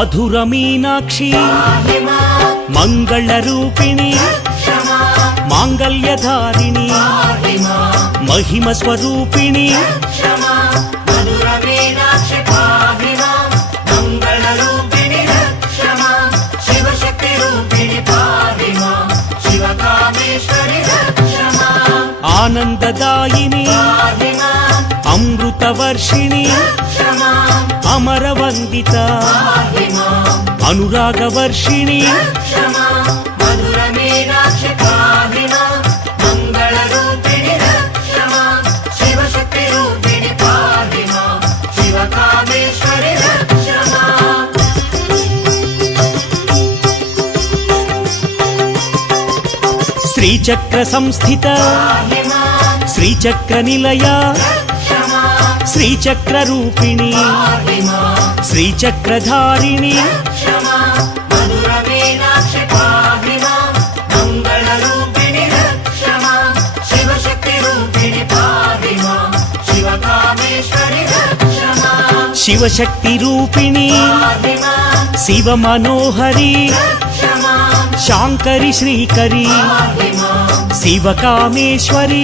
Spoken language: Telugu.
మధుర మీనాక్షి మంగళ రూపిణి మాంగళ్యధారిణి మహిమ స్వరూపిణి ఆనందదాయిని అమృతవర్షిణి అమరవందిత అనురాగవర్షిణి శ్రీచక్ర సంస్థిత శ్రీచక్ర నిలయ శ్రీచక్ర రూపిణి శ్రీచక్రధారిణి శివశక్తి రూపిణి శివ మనోహరి శాంకరి శ్రీకరి శివ కామేశ్వరి